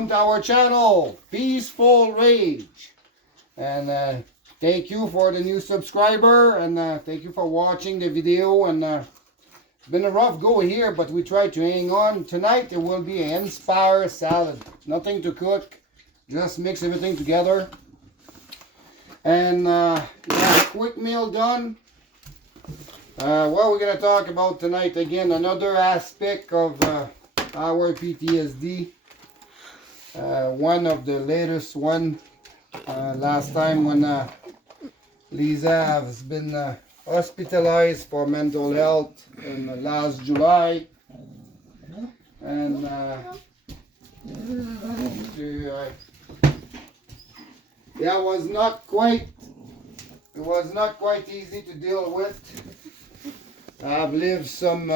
welcome to our channel, Peaceful Rage. And thank you for the new subscriber, and thank you for watching the video. And it's been a rough go here, but we tried to hang on. Tonight there will be an Inspire salad. Nothing to cook, just mix everything together. And yeah, quick meal done. What we're going to talk about tonight, again, another aspect of our PTSD. One of the latest one. Last time when Lisa has been hospitalized for mental health in last July. And yeah, it was not quite easy to deal with. I've lived some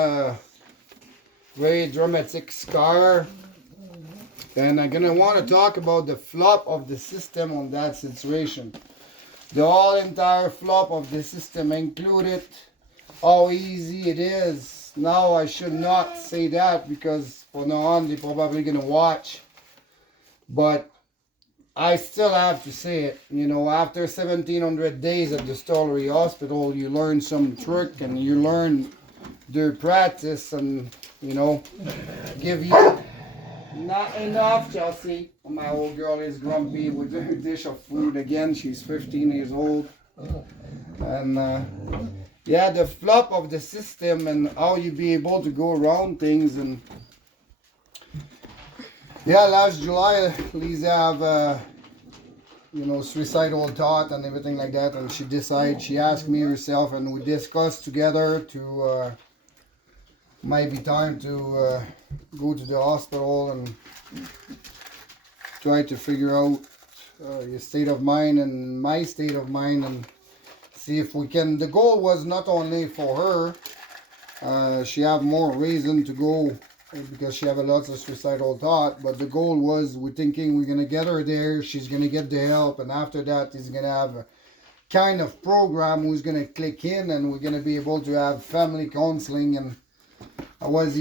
very dramatic scar, and I'm gonna want to talk about the flop of the system on that situation. The whole entire flop of the system included how easy it is. Now I should not say that because from now on they're probably gonna watch, but I still have to say it. You know, after 1700 days at the Stollery Hospital, you learn some trick and you learn their practice, and you know, give you not enough, Chelsea. My old girl is grumpy with her dish of food again. She's 15 years old. And yeah, the flop of the system and how you be able to go around things. And yeah, last July, Lisa have, you know, suicidal thought and everything like that. And she decided, she asked me herself, and we discussed together to, might be time to go to the hospital and try to figure out your state of mind and my state of mind, and see if we can. The goal was not only for her, she have more reason to go because she have a lot of suicidal thought, but the goal was, we're thinking we're gonna get her there, she's gonna get the help, and after that he's gonna have a kind of program who's gonna click in, and we're gonna be able to have family counseling. And I was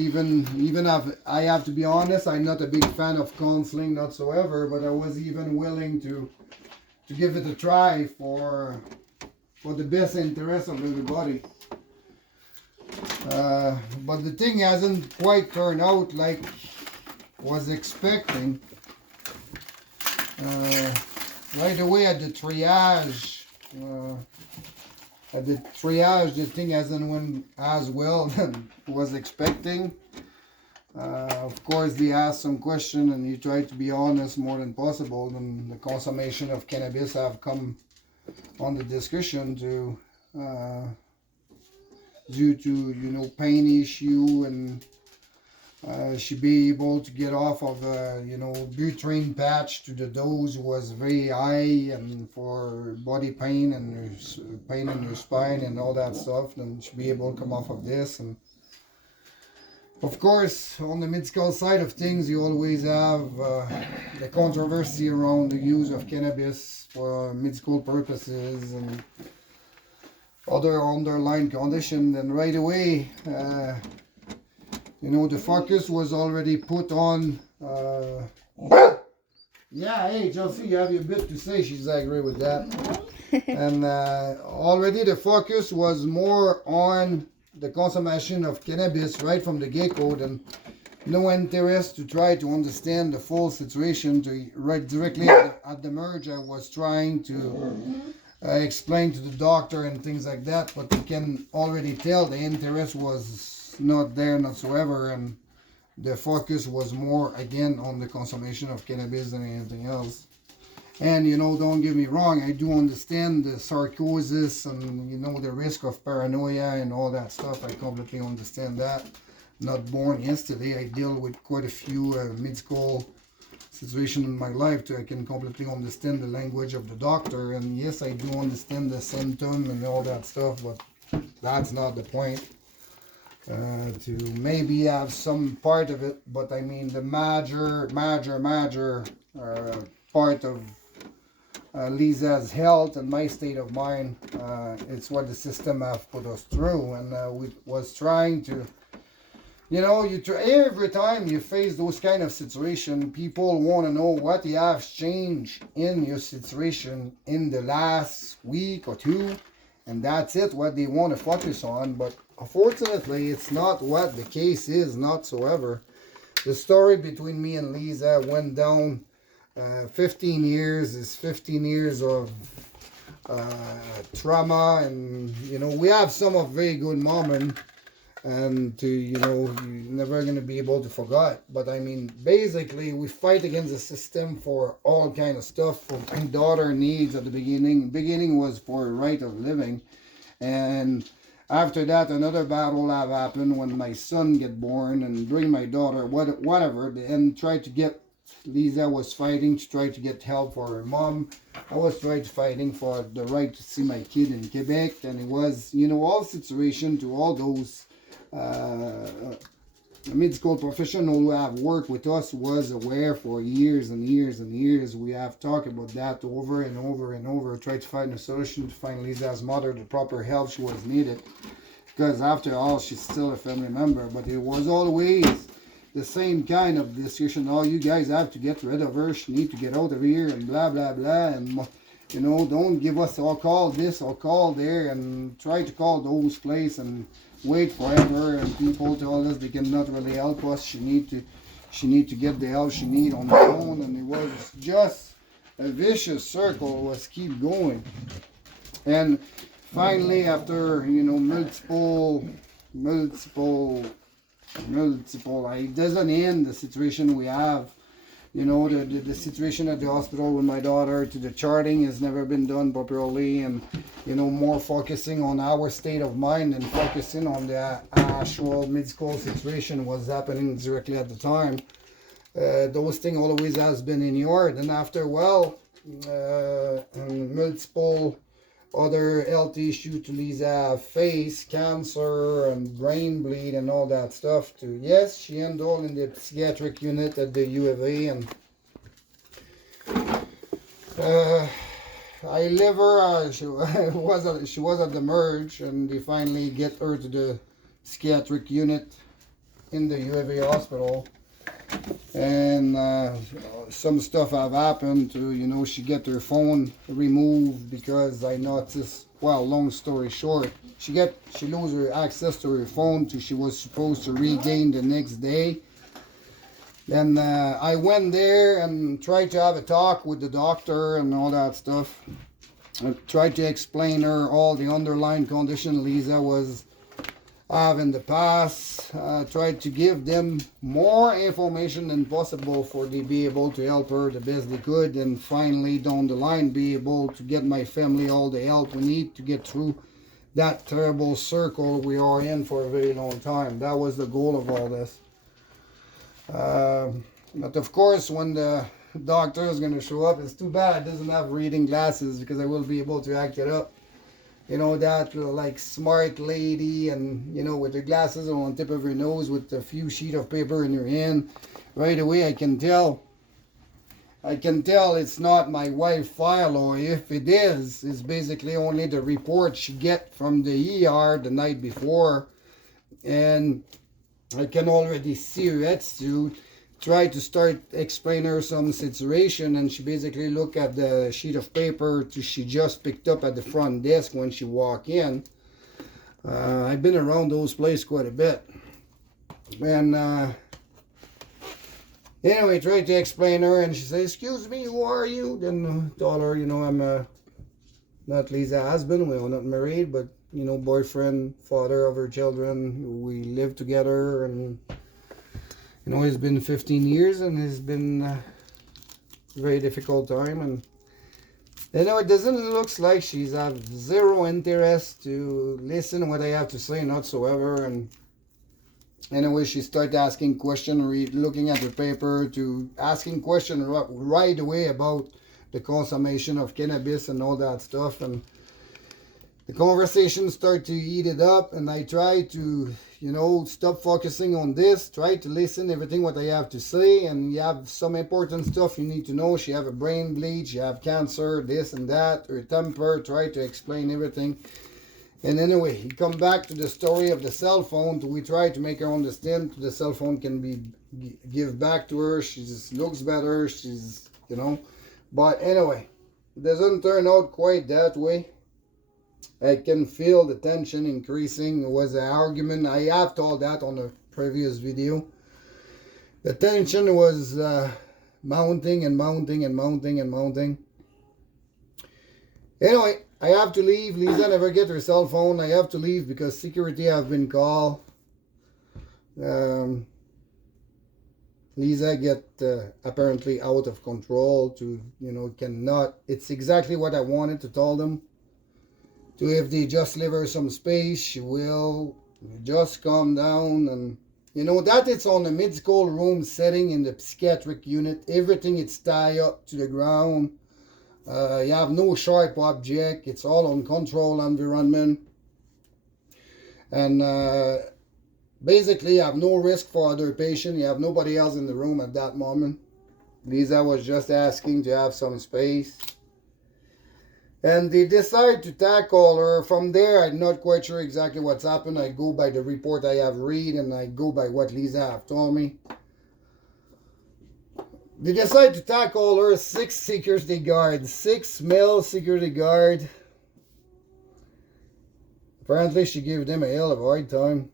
I have to be honest, I'm not a big fan of counseling whatsoever, but I was even willing to give it a try for the best interest of everybody. But the thing hasn't quite turned out like was expecting. Right away at the triage, the thing hasn't went as well than was expecting. Of course, they asked some question, and you try to be honest more than possible. And the consummation of cannabis have come on the discussion to due to, you know, pain issue, and she be able to get off of you know, butane patch to the dose was very high, and for body pain and pain in your spine and all that stuff, then she be able to come off of this. And of course, on the medical side of things, you always have the controversy around the use of cannabis for medical purposes and other underlying condition. And right away, you know, the focus was already put on, yeah, hey, Chelsea, you have your bit to say. She's agree with that. And already the focus was more on the consumption of cannabis right from the get-go, and no interest to try to understand the full situation. To right directly at the merge, I was trying to explain to the doctor and things like that, but you can already tell the interest was not there whatsoever, and the focus was more again on the consumption of cannabis than anything else. And you know, don't get me wrong, I do understand the psychosis and, you know, the risk of paranoia and all that stuff. I completely understand that. Not born yesterday. I deal with quite a few mid-school situations in my life, so I can completely understand the language of the doctor. And yes, I do understand the symptom and all that stuff, but that's not the point. To maybe have some part of it, but I mean the major part of Lisa's health and my state of mind, it's what the system have put us through. And we was trying to, you know, every time you face those kind of situation, people want to know what you have changed in your situation in the last week or two, and that's it, what they want to focus on. But unfortunately, it's not what the case is, not so ever. The story between me and Lisa went down 15 years, is 15 years of trauma, and you know, we have some of very good moments, and to, you know, you're never going to be able to forget. But I mean, basically we fight against the system for all kind of stuff. For my daughter needs at the beginning was for a right of living, and after that another battle have happened when my son get born, and bring my daughter whatever, and try to get, Lisa was fighting to try to get help for her mom. I was fighting for the right to see my kid in Quebec, and it was, you know, all situation to all those mid-school professional who have worked with us was aware for years and years and years. We have talked about that over and over and over, tried to find a solution to find Lisa's mother the proper help she was needed, because after all, she's still a family member. But it was always the same kind of discussion. Oh, you guys have to get rid of her, she need to get out of here, and blah blah blah, and you know, don't give us, I'll call this, I'll call there, and try to call those places and wait forever, and people tell us they cannot really help us. She need to get the help she need on her own, and it was just a vicious circle, was keep going. And finally, after, you know, multiple, it doesn't end the situation we have. You know, the situation at the hospital with my daughter, to the charting has never been done properly, and, you know, more focusing on our state of mind and focusing on the actual mid-school situation was happening directly at the time. Those things always has been in yard, and after, well, multiple other health issues to Lisa face, cancer and brain bleed and all that stuff too. Yes, she enrolled in the psychiatric unit at the U of A, and I live her, she was at the merge, and they finally get her to the psychiatric unit in the U of A hospital. And some stuff have happened to, you know, she get her phone removed because I noticed, well, long story short, she lose her access to her phone to she was supposed to regain the next day. Then I went there and tried to have a talk with the doctor and all that stuff. I tried to explain her all the underlying condition Lisa was have in the past, tried to give them more information than possible for they be able to help her the best they could, and finally down the line be able to get my family all the help we need to get through that terrible circle we are in for a very long time. That was the goal of all this. But of course, when the doctor is going to show up, it's too bad it doesn't have reading glasses, because I will be able to act it up. You know, that like smart lady, and, you know, with the glasses on tip of her nose with a few sheet of paper in her hand. Right away I can tell it's not my wife file, or if it is, it's basically only the report she get from the ER the night before. And I can already see her attitude. Try to start explain her some situation, and she basically look at the sheet of paper she just picked up at the front desk when she walk in. I've been around those places quite a bit, and anyway, tried to explain her, and she said, "Excuse me, who are you?" Then told her, you know, I'm not Lisa's husband, we are not married, but, you know, boyfriend, father of her children. We live together, and, you know, it's been 15 years, and it's been a very difficult time. And, you know, it doesn't look like she's have zero interest to listen to what I have to say, whatsoever. And anyway, she started asking questions, looking at the paper, to asking questions right away about the consummation of cannabis and all that stuff. And the conversation started to heat it up, and I tried to, you know, stop focusing on this, try to listen everything what I have to say. And you have some important stuff you need to know. She have a brain bleed, she have cancer, this and that, her temper, try to explain everything. And anyway, he come back to the story of the cell phone. We try to make her understand the cell phone can be give back to her. She just looks better. She's, you know. But anyway, it doesn't turn out quite that way. I can feel the tension increasing. It was an argument. I have told that on the previous video. The tension was mounting and mounting and mounting and mounting. Anyway, I have to leave. Lisa never get her cell phone. I have to leave because security have been called. Lisa get apparently out of control to, you know, cannot. It's exactly what I wanted to tell them. To if they just leave her some space, she will just calm down. And, you know, that it's on a mid-school room setting in the psychiatric unit. Everything is tied up to the ground. You have no sharp object. It's all on control environment. And basically, you have no risk for other patients. You have nobody else in the room at that moment. Lisa was just asking to have some space. And they decide to tackle her. From there, I'm not quite sure exactly what's happened. I go by the report I have read, and I go by what Lisa have told me. They decide to tackle her. 6 security guards. 6 male security guards. Apparently, she gave them a hell of a hard time.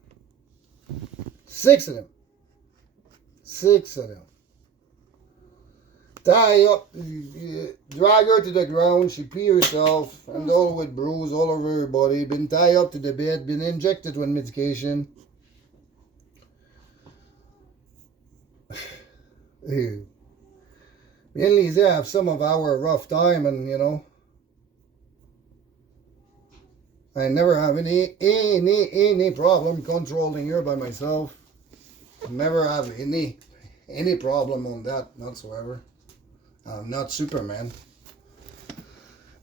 6 of them. 6 of them. Tie up, drag her to the ground. She pee herself, and all with bruise all over her body. Been tied up to the bed, been injected with medication. Me and Lisa have some of our rough time, and you know, I never have any problem controlling her by myself. Never have any problem on that whatsoever. I'm not Superman.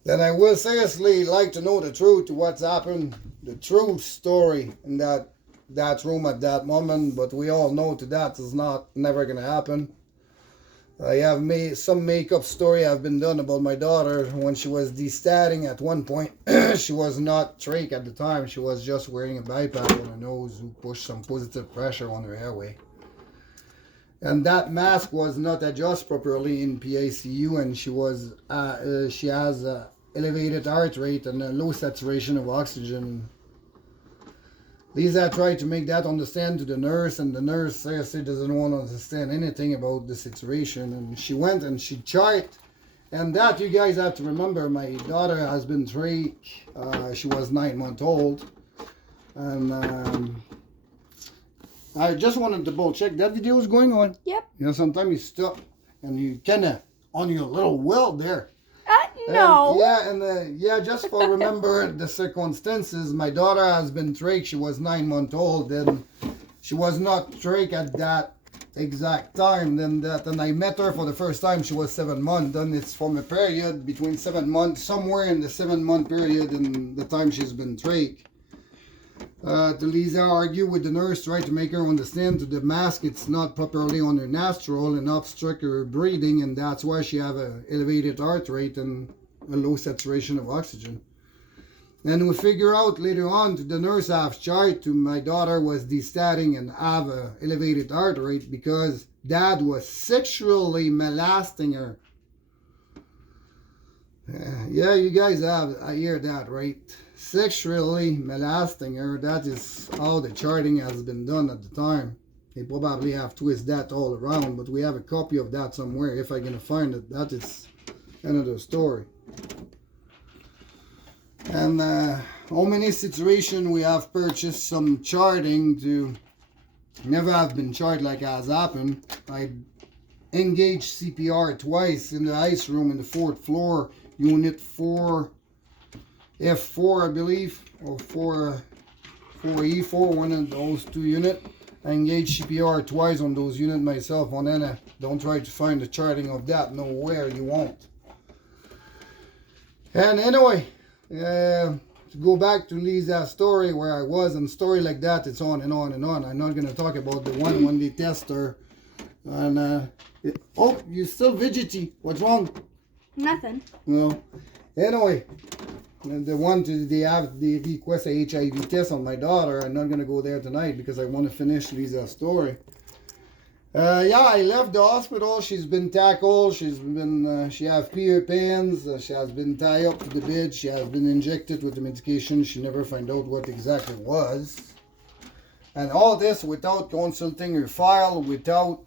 Then I will seriously like to know the truth to what's happened, the true story in that room at that moment. But we all know that is never gonna happen. I have made some make-up story have been done about my daughter when she was destatting at one point. She was not trach at the time. She was just wearing a BiPAP on her nose who pushed some positive pressure on her airway. And that mask was not adjusted properly in PICU, and she has elevated heart rate and a low saturation of oxygen. Lisa tried to make that understand to the nurse, and the nurse seriously doesn't want to understand anything about the situation. And she went and she checked, and that you guys have to remember, my daughter has been trach. She was 9 months old, and I just wanted to double check that video is going on. Yep. You know, sometimes you stop and you kind of on your little weld there. No. Yeah, just for remember the circumstances. My daughter has been trach. She was 9 months old, and she was not trach at that exact time. Then I met her for the first time. She was 7 months. Then it's from a period between 7 months, somewhere in the 7 month period, and the time she's been trach. Lisa argued with the nurse, tried to make her understand to the mask it's not properly on her nostril and obstruct her breathing, and that's why she have an elevated heart rate and a low saturation of oxygen. And we figure out later on the nurse have tried to my daughter was destatting and have a elevated heart rate because dad was sexually molesting her. Yeah, you guys I hear that, right? Sexually molesting her. That is how the charting has been done at the time. They probably have twisted that all around, but we have a copy of that somewhere. If I'm gonna find it, that is another story. And how many situations we have purchased some charting to never have been charted like has happened. I engaged CPR twice in the ice room in the 4th floor, unit 4. F4, I believe, or 4E4, one of those 2 units. I engaged CPR twice on those units myself. On then, don't try to find the charting of that. Nowhere you won't. And anyway, to go back to Lisa's story where I was, and story like that, it's on and on and on. I'm not going to talk about the one when they test her. And oh, you're still fidgety. What's wrong? Nothing. No. Anyway. the one they request a HIV test on my daughter. I'm not gonna go there tonight because I want to finish Lisa's story. Yeah, I left the hospital. She's been tackled. She have pains. She has been tied up to the bed. She has been injected with the medication. She never find out what exactly it was. And all this without consulting her file, without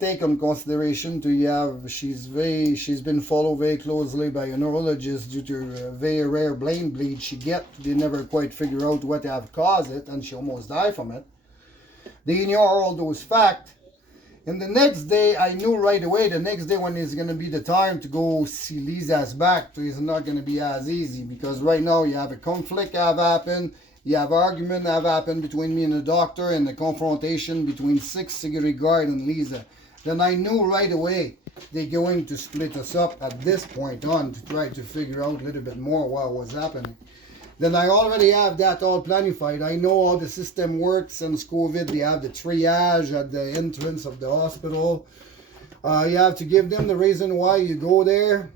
taking consideration to she's been followed very closely by a neurologist due to a very rare brain bleed she get. They never quite figure out what have caused it, and she almost died from it. They ignore all those facts. And the next day, I knew right away, the next day when it's going to be the time to go see Lisa's back, it's not going to be as easy, because right now you have a conflict have happened, you have argument have happened between me and the doctor, and the confrontation between 6 security guard and Lisa. Then I knew right away they're going to split us up at this point on to try to figure out a little bit more what was happening. Then I already have that all planified. I know how the system works since COVID. They have the triage at the entrance of the hospital. You have to give them the reason why you go there.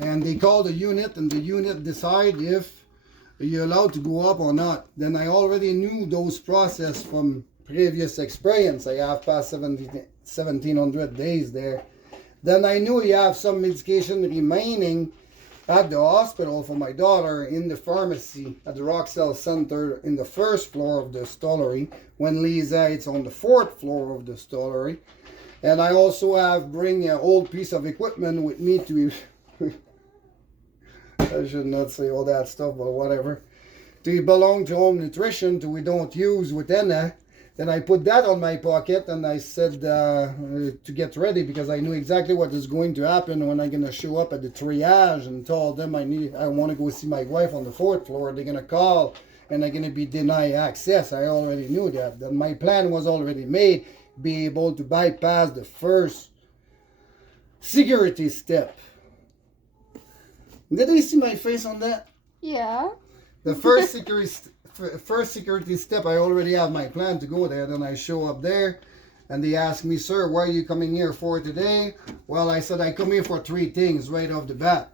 And they call the unit, and the unit decide if you're allowed to go up or not. Then I already knew those process from previous experience. I have past 1,700 days there. Then I knew you have some medication remaining at the hospital for my daughter in the pharmacy at the Roxelle Center in the 1st floor of the stollery. When Lisa, it's on the 4th floor of the stollery. And I also have bring an old piece of equipment with me to I should not say all that stuff, but whatever. To belong to home nutrition, to we don't use with Anna. Then I put that on my pocket, and I said to get ready, because I knew exactly what is going to happen when I'm going to show up at the triage, and told them I want to go see my wife on the 4th floor. They're going to call, and I'm going to be denied access. I already knew that. Then my plan was already made, be able to bypass the first security step. Did you see my face on that? Yeah. The first security step, I already have my plan to go there. Then I show up there, and they ask me, sir, what are you coming here for today? Well, I said, I come here for 3 things right off the bat.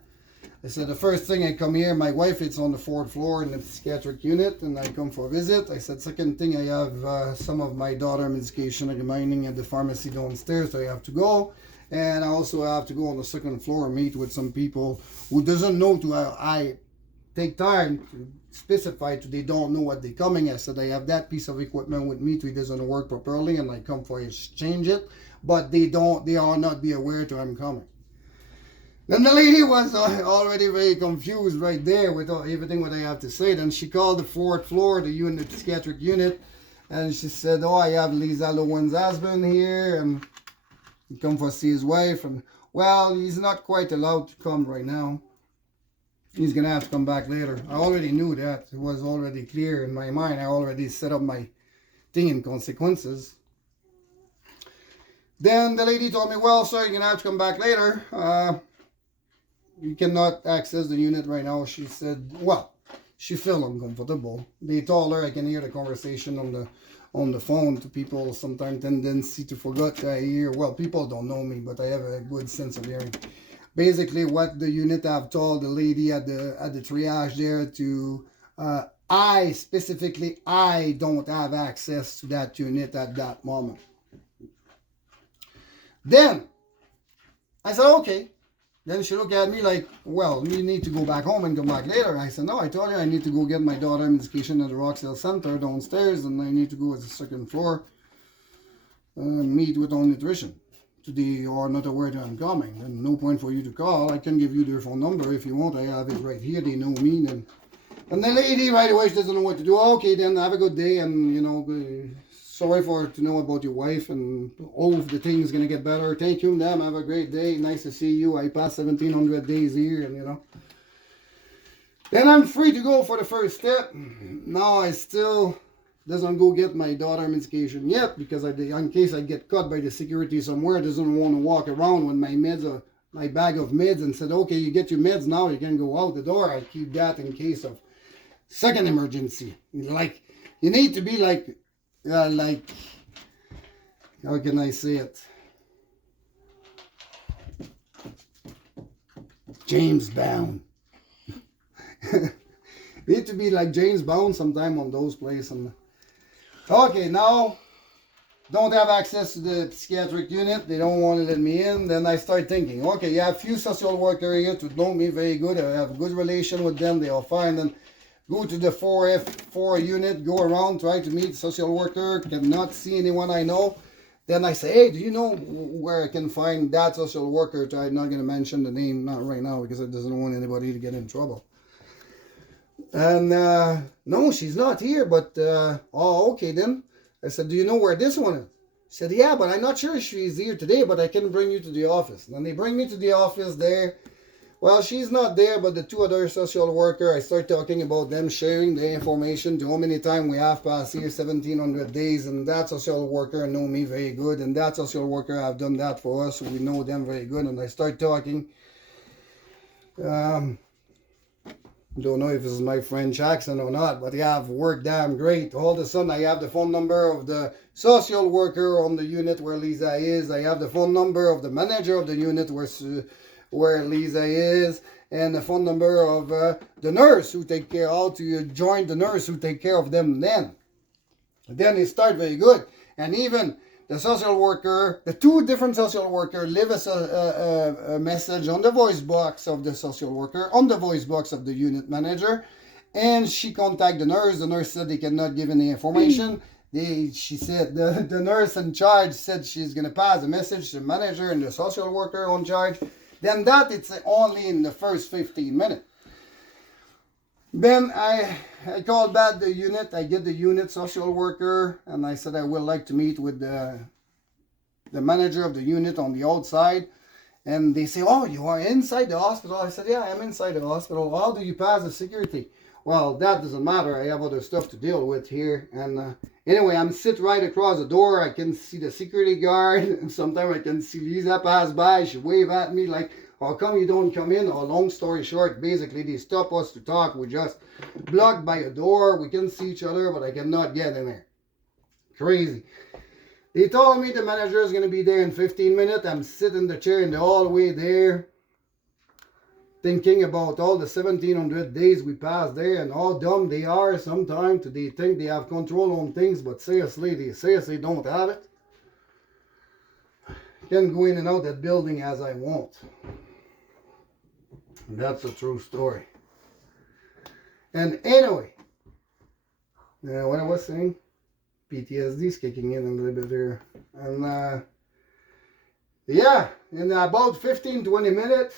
I said, the first thing I come here, my wife is on the 4th floor in the psychiatric unit, and I come for a visit. I said, second thing, I have some of my daughter medication remaining at the pharmacy downstairs, so I have to go. And I also have to go on the 2nd floor and meet with some people who doesn't know I take time to specify to they don't know what they're coming. I said I have that piece of equipment with me to it doesn't work properly, and I come for exchange it, but they are not be aware to I'm coming. Then the lady was already very confused right there with everything what I have to say. Then she called the 4th floor, the psychiatric unit, and she said, oh, I have Lisa Lowen's husband here, and he come for see his wife, and well, he's not quite allowed to come right now. He's gonna have to come back later. I already knew that. It was already clear in my mind. I already set up my thing in consequences. Then the lady told me, well, sir, you're gonna have to come back later. You cannot access the unit right now. She said, well, she felt uncomfortable. They told her I can hear the conversation on the phone to people. Sometimes tendency to forget I hear. Well, people don't know me, but I have a good sense of hearing. Basically, what the unit have told the lady at the triage there to I don't have access to that unit at that moment. Then I said, okay. Then she looked at me like, well, you need to go back home and come back later. I said, no, I told you I need to go get my daughter medication at the Roxelle Center downstairs, and I need to go to the 2nd floor, meet with Home Nutrition. They are not aware that I'm coming. And no point for you to call. I can give you their phone number if you want. I have it right here. They know me. And the lady right away, she doesn't know what to do. Okay, then have a good day, and sorry to know about your wife, and if the thing is going to get better. Thank you, madam. Have a great day. Nice to see you. I passed 1,700 days here, and Then I'm free to go for the first step. Now I still doesn't go get my daughter medication yet, because in case I get caught by the security somewhere, doesn't want to walk around with my meds, my bag of meds, and said, okay, you get your meds now, you can go out the door. I keep that in case of second emergency. Like, you need to be like, how can I say it? James Bond. to be like James Bond sometime on those places. And okay, now don't have access to the psychiatric unit. They don't want to let me in. Then I start thinking, okay, you have a few social workers here to know me very good. I have a good relation with them. They are fine. And go to the 4F4 unit, go around, try to meet social worker, cannot see anyone I know. Then I say, hey, do you know where I can find that social worker? I'm not going to mention the name, not right now, because it doesn't want anybody to get in trouble. And no, she's not here, but, oh, okay then. I said, do you know where this one is? She said, yeah, but I'm not sure if she's here today, but I can bring you to the office. And then they bring me to the office there. Well, she's not there, but the two other social workers, I start talking about them sharing the information to how many times we have passed here, 1,700 days, and that social worker know me very good, and that social worker have done that for us, so we know them very good, and I start talking. Don't know if this is my French accent or not, but yeah, I've worked damn great. All of a sudden, I have the phone number of the social worker on the unit where Lisa is. I have the phone number of the manager of the unit where Lisa is, and the phone number of the nurse who take care, how to join the nurse who take care of them then. Then it start very good. And even the social worker, the two different social workers leave us a message on the voice box of the social worker, on the voice box of the unit manager, and she contacted the nurse. The nurse said they cannot give any information. She said the nurse in charge said she's going to pass the message to the manager and the social worker on charge. Then that it's only in the first 15 minutes. Then I called back the unit. I get the unit social worker, and I said I would like to meet with the manager of the unit on the outside. And they say, oh, you are inside the hospital? I said, yeah, I'm inside the hospital. How do you pass the security? Well, that doesn't matter. I have other stuff to deal with here. And anyway, I'm sit right across the door. I can see the security guard. And sometimes I can see Lisa pass by. She wave at me like, how come you don't come in? Or long story short, basically they stop us to talk. We're just blocked by a door. We can see each other, but I cannot get in there. Crazy. They told me the manager is going to be there in 15 minutes. I'm sitting in the chair in the hallway there, thinking about all the 1,700 days we passed there and how dumb they are sometimes. They think they have control on things, but seriously, they seriously don't have it. Can go in and out that building as I want. That's a true story. And anyway, what I was saying, PTSD is kicking in a little bit here. And yeah, in about 15-20 minutes,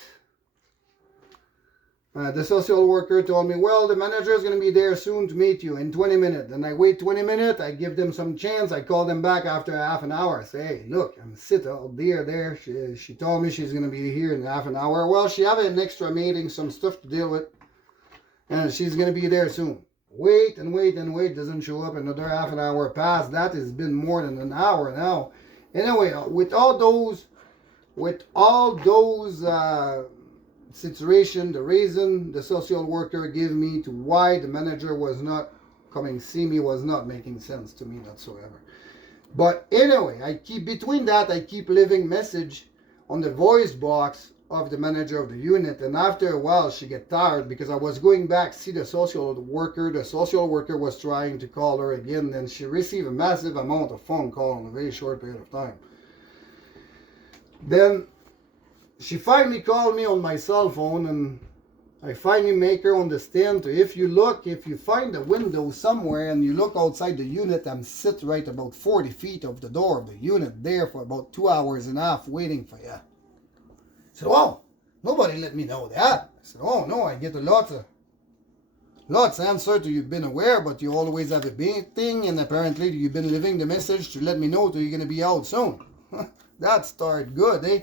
the social worker told me, well, the manager is going to be there soon to meet you in 20 minutes. And I wait 20 minutes. I give them some chance. I call them back after half an hour. I say, hey, look, I'm sitting out there. She told me she's going to be here in half an hour. Well, she have an extra meeting, some stuff to deal with. And she's going to be there soon. Wait and wait and wait. Doesn't show up. Another half an hour passed. That has been more than an hour now. Anyway, with all those situation, the reason the social worker gave me to why the manager was not coming see me was not making sense to me whatsoever. But anyway, I keep leaving message on the voice box of the manager of the unit, and after a while she get tired because I was going back see the social worker. The social worker was trying to call her again, and she received a massive amount of phone call in a very short period of time. Then she finally called me on my cell phone, and I finally make her understand if you find a window somewhere and you look outside the unit, I'm sit right about 40 feet of the door of the unit there for about 2 hours and a half waiting for you. I said, oh, nobody let me know that. I said, oh no, I get lots of answer to you've been aware, but you always have a big thing, and apparently you've been leaving the message to let me know that you're going to be out soon. That started good, eh?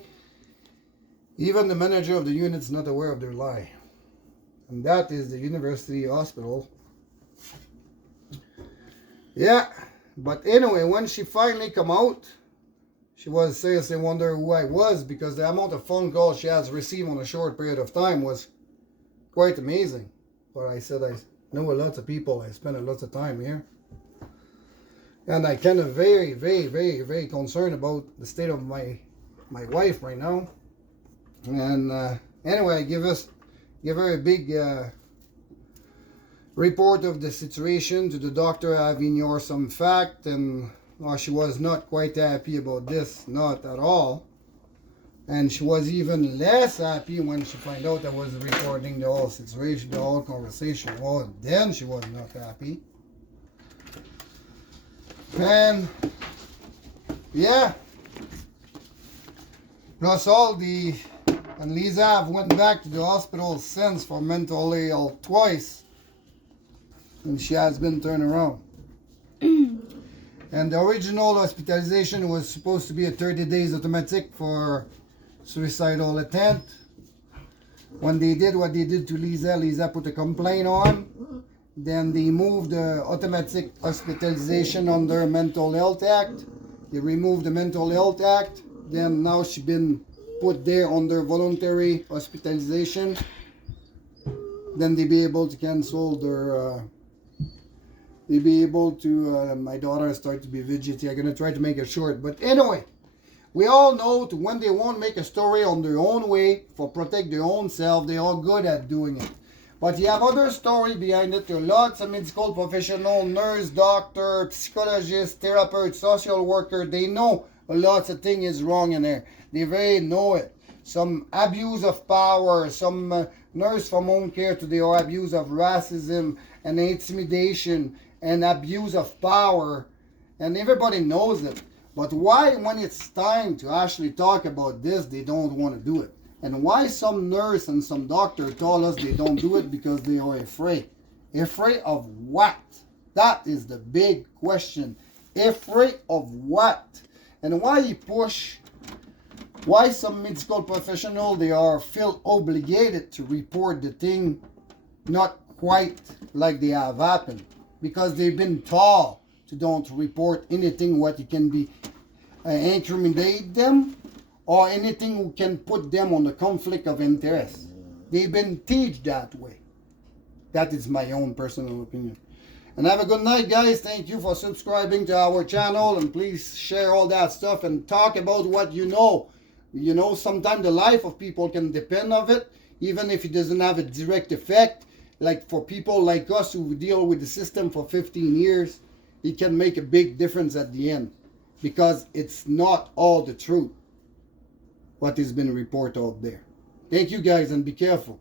Even the manager of the unit's not aware of their lie. And that is the university hospital. Yeah, but anyway, when she finally come out, she was seriously wondering who I was, because the amount of phone calls she has received on a short period of time was quite amazing. But I said I know a lot of people. I spend a lot of time here. And I kind of very, very, very, very concerned about the state of my wife right now. And anyway, I give her a big report of the situation to the doctor, having your some fact, and she was not quite happy about this, not at all. And she was even less happy when she found out I was recording the whole situation, the whole conversation. Well, then she was not happy. And yeah, plus all the, and Lisa have went back to the hospital since for mental health twice, and she has been turned around. And the original hospitalization was supposed to be a 30 days automatic for suicidal attempt. When they did what they did to Lisa, Lisa put a complaint on. Then they moved the automatic hospitalization under Mental Health Act. They removed the Mental Health Act. Then now she's been put there under voluntary hospitalization. Then they be able to cancel their they be able to my daughter start to be vegetarian. I'm gonna try to make it short, but anyway, we all know to when they won't make a story on their own way for protect their own self, they're all good at doing it. But you have other story behind it. There are lots of medical professional, nurse, doctor, psychologist, therapist, social worker. They know lots of things is wrong in there. They very know it. Some abuse of power, some nurse from home care to the abuse of racism and intimidation and abuse of power. And everybody knows it. But why, when it's time to actually talk about this, they don't want to do it? And why some nurse and some doctor told us they don't do it? Because they are afraid. Afraid of what? That is the big question. Afraid of what? And why you push? Why some medical professional, they are feel obligated to report the thing not quite like they have happened? Because they've been taught to don't report anything what you can be incriminate them or anything who can put them on the conflict of interest. They've been taught that way. That is my own personal opinion. And have a good night, guys. Thank you for subscribing to our channel, and please share all that stuff and talk about what you know. You know, sometimes the life of people can depend on it, even if it doesn't have a direct effect. Like for people like us who deal with the system for 15 years, it can make a big difference at the end, because it's not all the truth what has been reported out there. Thank you, guys, and be careful.